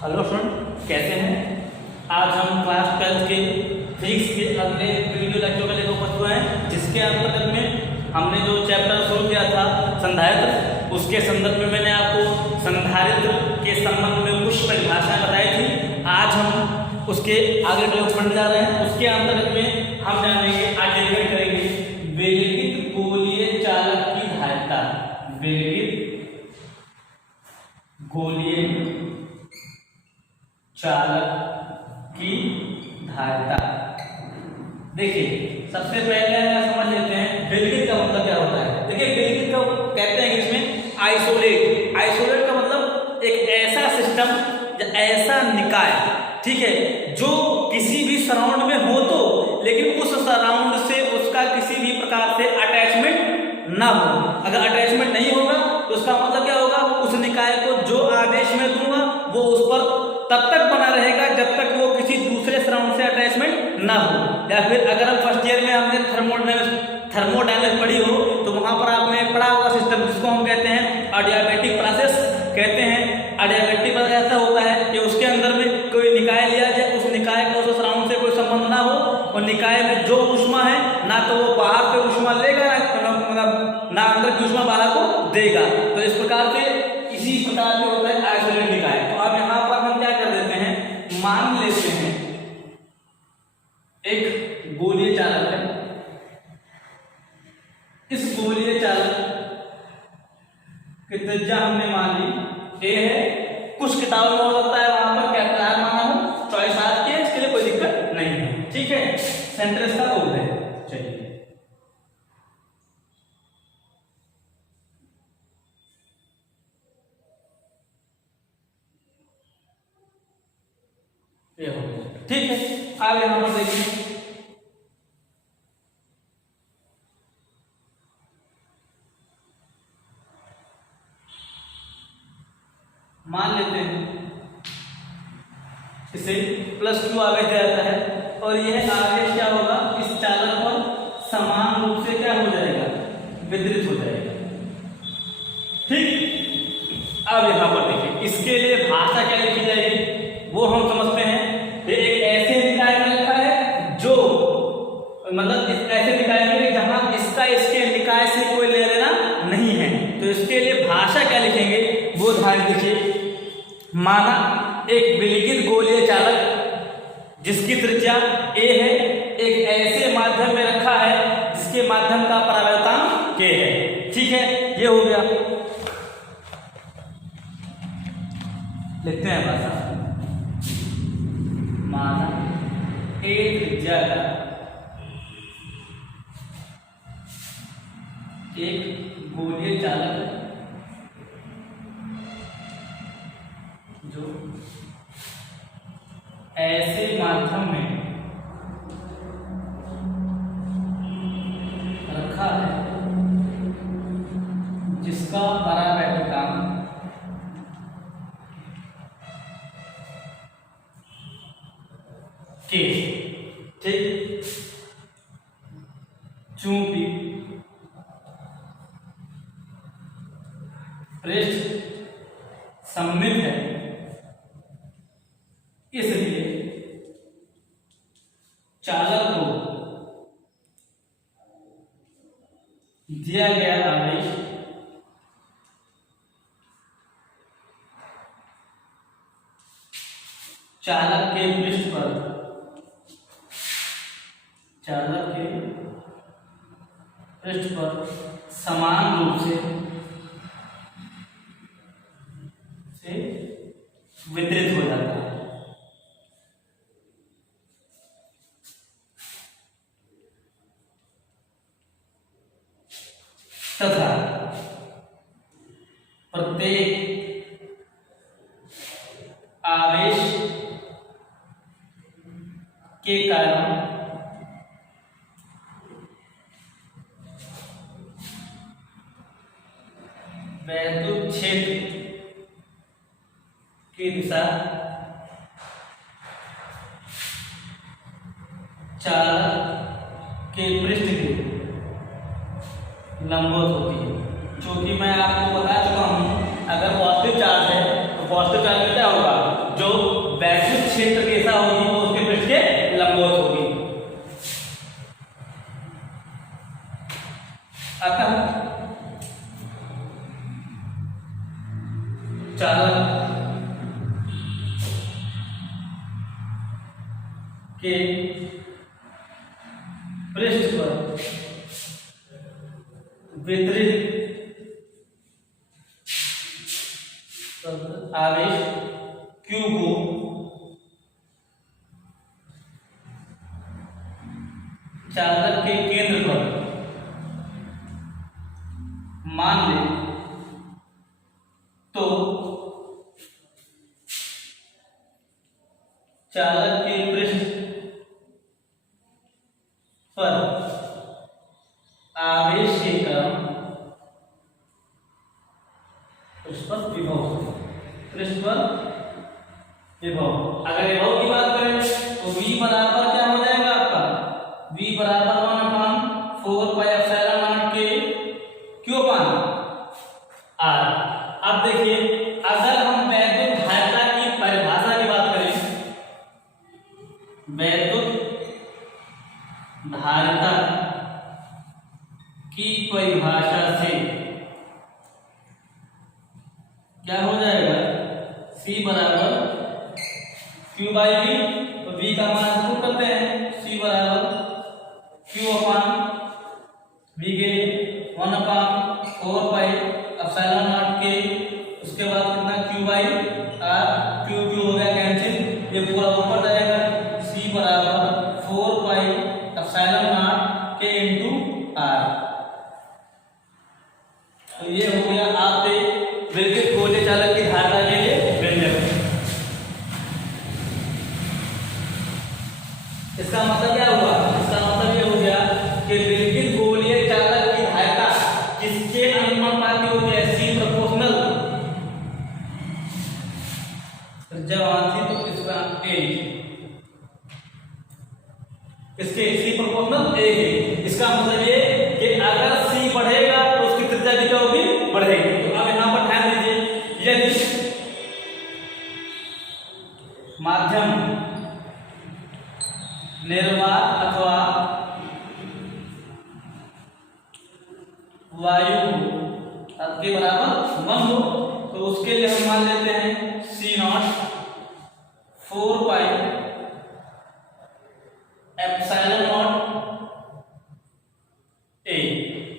Hello friend, कैसे हैं? आज हम क्लास 12 के फिजिक्स के अगले वीडियो लेक्चर का लेकर उपस्थित हुए हैं, जिसके अंतर्गत में हमने जो चैप्टर शुरू किया था संधारित्र, उसके संदर्भ में मैंने आपको संधारित्र के संबंध में कुछ परिभाषाएं बताई थी। आज हम उसके आगे प्रयोग पढ़ने जा रहे हैं। उसके अंतर्गत में हम जानेंगे, आइडेंटिफाई करेंगे विलगित गोलीय चालक की धारिता। विलगित गोलीय चालक की धारिता। देखिए, सबसे पहले हम समझ लेते हैं विलगित का मतलब क्या होता है। देखिए, विलगित का कहते हैं कि इसमें आइसोलेट। आइसोलेट का मतलब एक ऐसा सिस्टम या ऐसा निकाय, ठीक है, जो किसी भी सराउंड में हो तो, लेकिन उस सराउंड से उसका किसी भी प्रकार से अटैचमेंट ना हो। अगर अटैचमेंट नहीं होगा तो उसका मतलब क्या होगा, उस निकाय को जो आवेश में दूंगा वो उस पर तब तक बना रहेगा जब तक वो किसी दूसरे सराउंड से अटैचमेंट ना हो। या फिर अगर हम फर्स्ट ईयर में हमने थर्मोडायनेमिक्स पढ़ी हो तो वहां पर आपने पढ़ा होगा सिस्टम, जिसको हम कहते हैं अडियाबैटिक प्रोसेस कहते हैं। अडियाबैटिक प्रोसेस ऐसा होता है कि उसके अंदर में कोई निकाय लिया जाए, उस निकाय का उस सराउंड से कोई संबंध ना हो, और निकाय में जो ऊष्मा है ना तो वो बाहर से ऊष्मा लेगा ना अंदर की ऊष्मा बाहर को देगा। तो इस प्रकार से इसी प्रकार से होता है आइसोलेट निकाय। तो अब यहाँ पर हम क्या कर देते हैं, मान लेते हैं एक गोलीय चालक है। इस गोलीय चालक की त्रिज्या हमने मान ली ए है। कुछ किताबों में हो सकता है वहां पर कैपिटल माना हो, चॉइस आपकी है, इसके लिए कोई दिक्कत नहीं है, ठीक है। सेंटर इसका O है। चलिए, ये हो गया, ठीक है। अब यहां पर देखिए, मान लेते हैं इसे +2 आवेश दिया जाता है, और यह आवेश क्या होगा, इस चालक पर समान रूप से क्या हो जाएगा, वितरित हो जाएगा, ठीक। अब यहां पर देखिए, इसके लिए भाषा क्या लिखी जाएगी वो हम समझते हैं। ये एक ऐसे निकाय में रखा है जो मतलब इस ऐसे निकाय में जहां इसका इसके निकाय से कोई लेना देना नहीं है। तो इसके लिए भाषा क्या लिखेंगे वो ध्यान दीजिए। माना एक विलगित गोलीय चालक जिसकी त्रिज्या a है, एक ऐसे माध्यम में रखा है जिसके माध्यम का परावर्तन k है, ठीक है। ये हो गया, लिखते हैं भाषा। माना a त्रिज्या का एक गोलीय चालक जो ऐसे माध्यम में रखा है जिसका परावैद्युतांक K, ठीक। चूंकि पृष्ठ सममित है इसलिए चालक को दिया गया आवेश चालक के पृष्ठ पर समान रूप से वितरित हो जाता है। तथा प्रत्येक आवेश के कारण वैद्युत क्षेत्र की दिशा चालक के पृष्ठ के लंबवत होती है। क्योंकि मैं आपको बता चुका हूं, अगर पॉजिटिव चार्ज है तो पॉजिटिव चार्ज में क्या होगा, जो चालक के पृष्ठ पर वितरित आवेश Q को चालक के केंद्र पर मान ले तो चालक के पृष्ठ पर आवेश के कारण पृष्ठ पर विभव, अगर विभव की बात करें तो V बराबर क्या हो जाएगा आपका, V बराबर 1/4 के Q मान R। अब देखिए अगर हम वैद्युत धारिता की परिभाषा की बात करें, वैद्युत धारिता की परिभाषा से क्या हो जाएगा, C बराबर Q बाई V, तो V का मान पुट करते हैं, C बराबर Q अपान V के 1/4 के, उसके बाद कितना Q बाई R, Q हो गया कैंसिल, ये पूरा ऊपर जाएगा, C बराबर 4 के इंटू R। तो ये हो गया आपके विद्युत गोले चालक की धारिता के लिए व्यंजक। इसका मतलब क्या हुआ, इसका मतलब ये हो गया कि विद्युत गोलीय चालक की धारिता किसके अनुपाती होती है, C प्रोपोर्शनल, जब आंसर तो इसका A, इसके C प्रोपोर्शनल A है। इसका मतलब ये कि अगर C बढ़ेगा तो उसकी त्रिज्या भी क्या होगी, बढ़ेगी। तो अब यहां पर ध्यान दीजिए, यदि माध्यम निर्वात अथवा वायु के बराबर 1 हो तो उसके लिए हम मान लेते हैं C0 4 A।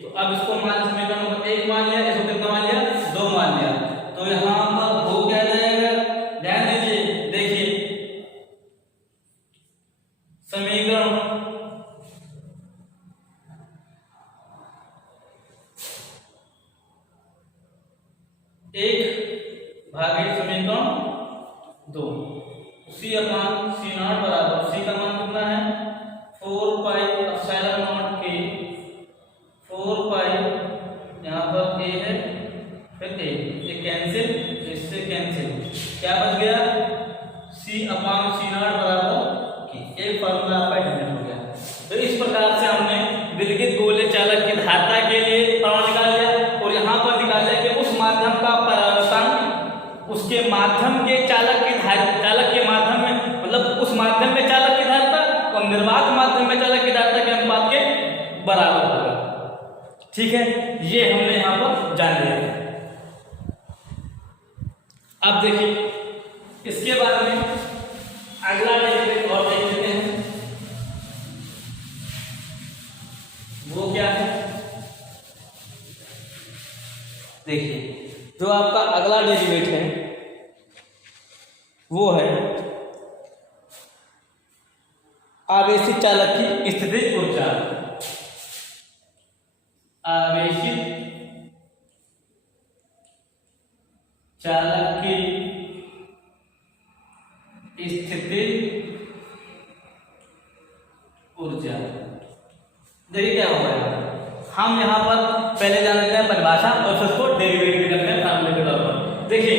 तो अब इसको मान समीकरण नंबर 1 मान लिया, इसको कितना मान लिया, 2 मान लिया, तो यहां पर हो क्या जाएगा, ध्यान दीजिए, देखिए समीकरण एक भागे समीकरण 2, C अपान C0 बराबर, C का मान कितना है 4 के 4 यहाँ पर A है, फिर A, ये कैंसिल, इससे कैंसिल, क्या बच गया C अपान C0 बराबर की, एक फॉर्मूला आपका जनरेट हो गया। तो इस प्रकार से हमने विद्युत गोले चालक की धारिता के लिए फॉर्मूला निकाल लिया और यहाँ पर निकाल लिया कि उस माध्यम का परावर्तन उसके माध्यम के चालक के माध्यम में, मतलब उस माध्यम में चालक की धारिता और निर्वात माध्यम में चालक की धारिता के अनुपात के बराबर होगा। ठीक है, ये हमने यहां पर जान लिया। अब देखिए इसके बाद में अगला डेरिवेटिव और देख लेते हैं, वो क्या है। देखिए जो आपका अगला डेरिवेटिव है वो है आवेशित चालक की स्थितिज ऊर्जा। आवेशित चालक की स्थितिज ऊर्जा, देखिए क्या हो रहा है, हम यहां पर पहले जान लेते हैं परिभाषा और फिर उसको डेरिवेटिव करते हैं फार्मूले के तौर पर। देखिए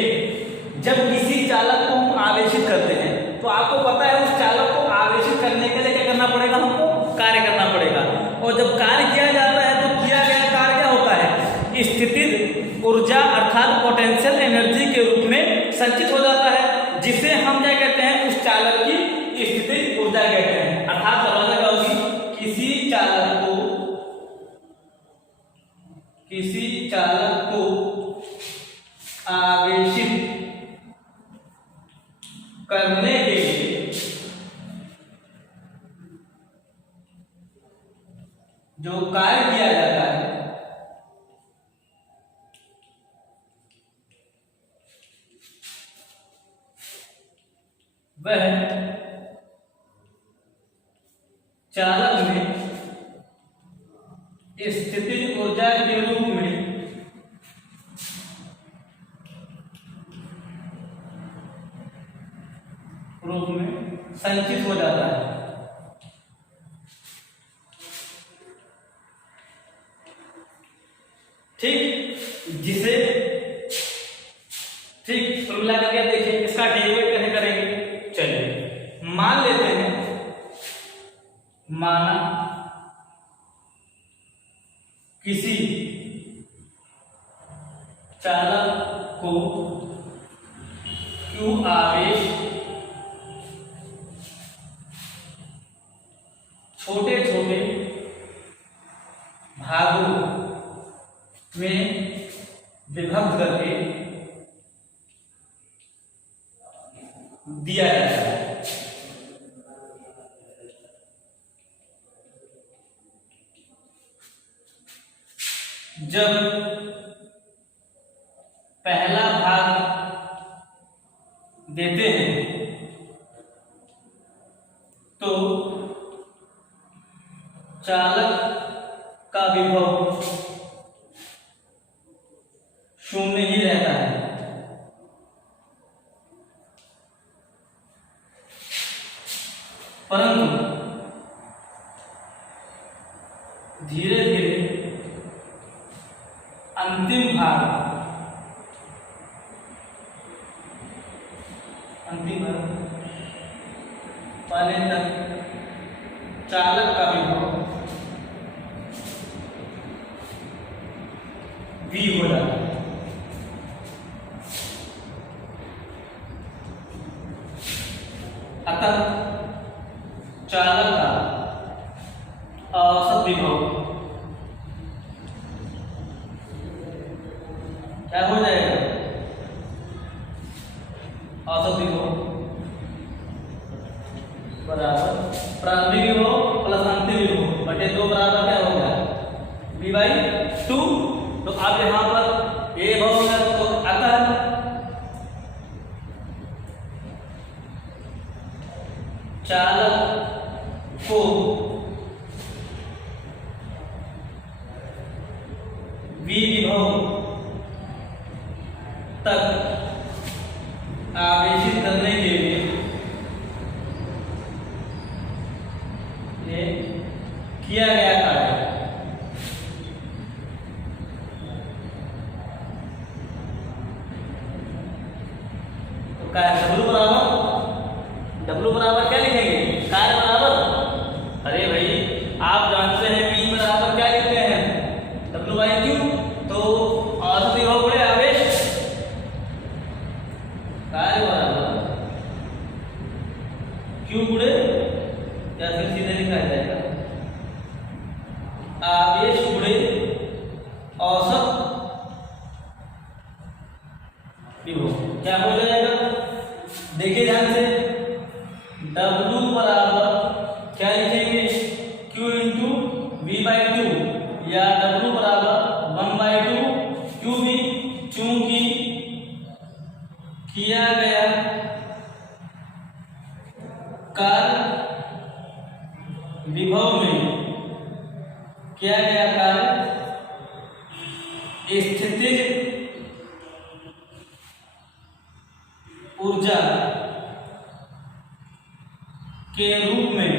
जब किसी चालक को हम आवेशित करते हैं तो आपको पता है उस चालक को आवेशित करने के लिए क्या करना पड़ेगा, हमको कार्य करना पड़ेगा, और जब कार्य किया जाता है तो किया गया कार्य क्या होता है, स्थितिज ऊर्जा अर्थात पोटेंशियल एनर्जी के रूप में संचित हो जाता है, जिसे हम क्या कहते हैं, उस चालक की स्थितिज ऊर्जा कहते हैं। अर्थात परिभाषा क्या होगी, किसी चालक को आवेशित करने के लिए जो कार्य किया जाता है वह चालक में स्थितिज ऊर्जा के रूप में संचित हो जाता है। ठीक, जिसे ठीक कुल मिला करके देखिए इसका डेरिवेट कैसे करेंगे। चलिए मान लेते हैं, माना किसी चालक को Q आवेश छोटे छोटे भागों में विभक्त करके दिया जाता है। जब पहला भाग देते हैं तो चालक का विभव शून्य ही रहता है। परंतु धीरे धीरे अंतिम भाग पाने तक चालक का विभव V हो जाता है। अतः चालक का औसत विभव क्या हो जाएगा? औसत विभव बराबर प्रारंभिक विभव प्लस अंतिम विभव बटे 2 बराबर क्या हो गया? V/2। तो अब यहां पर ये हो गया, तो अतः चालक को V विभव तक आवेशित करने के लिए ये किया गया कार्य तो W बराबर क्या लिखेंगे? कार्य बराबर, अरे भाई आप जानते हैं P बराबर क्या लिखते हैं? W/Q। तो औसत विभव गुणे आवेश, कार्य बराबर Q गुणे, या फिर सीधे लिखा जाएगा आवेश गुणे औसत विभव। क्या हो जाएगा? देखिए ध्यान से, W बराबर क्या लिखेंगे? Q इंटू V/2 या W बराबर 1/2 QV, चूंकि किया गया कार्य विभव में किया गया कार्य स्थितिज ऊर्जा के रूप में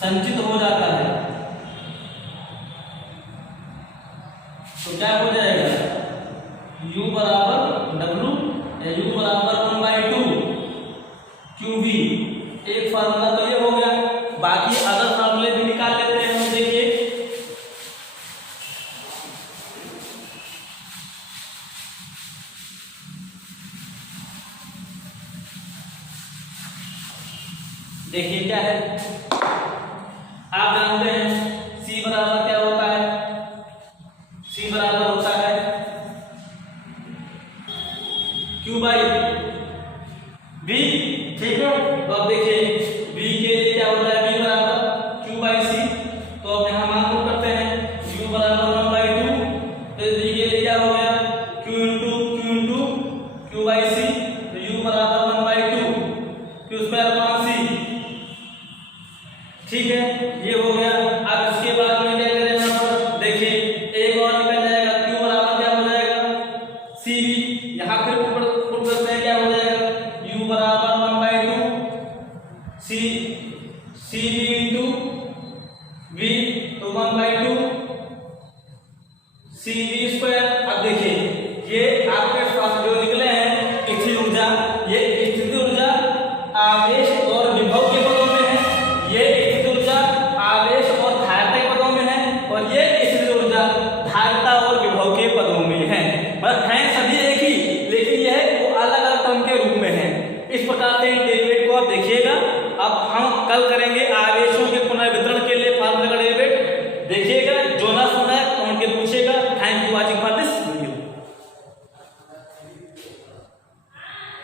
संचित हो जाता है। तो क्या हो जाएगा? U बराबर W या U बराबर 1/2 QV। एक फार्मूला तो ये हो गया, बाकी अदर फार्मूले भी निकाल लेते हैं हम। देखिए देखिए क्या है, आप जानते हैं C बराबर क्या होता है? C बराबर होता है Q बाई V, ठीक है। तो अब देखिए V के लिए क्या होता है, V बराबर Q बाई C। तो अब यहाँ मान पुट करते हैं, U बराबर 1/2। तो V के लिए क्या हो गया, Q into Q by C। तो U बराबर 1/2 Q स्क्वायर अपॉन C, ठीक है, ये हो गया। अब इसके बाद में क्या करें, यहाँ पर देखिए एक और निकल जाएगा, Q बराबर क्या हो जाएगा CV। यहाँ फिर पुट करते हैं, क्या हो जाएगा U बराबर 1/2 CV इंटू V, तो 1/2 CV स्क्वायर। अब देखिए ये आपके पास जो निकले हैं स्थिर ऊर्जा, ये स्थिर ऊर्जा आवेश और विभव के पदों में है, ये स्थिर ऊर्जा आवेश और धारिता के पदों में है, और ये स्थिर ऊर्जा धारिता और विभव के पदों में है। मतलब हैं सभी एक ही, लेकिन यह वो अलग अलग क्रम के रूप में है। इस प्रकार से डेरिवेटिव को आप देखिएगा। अब हम कल करेंगे आवेश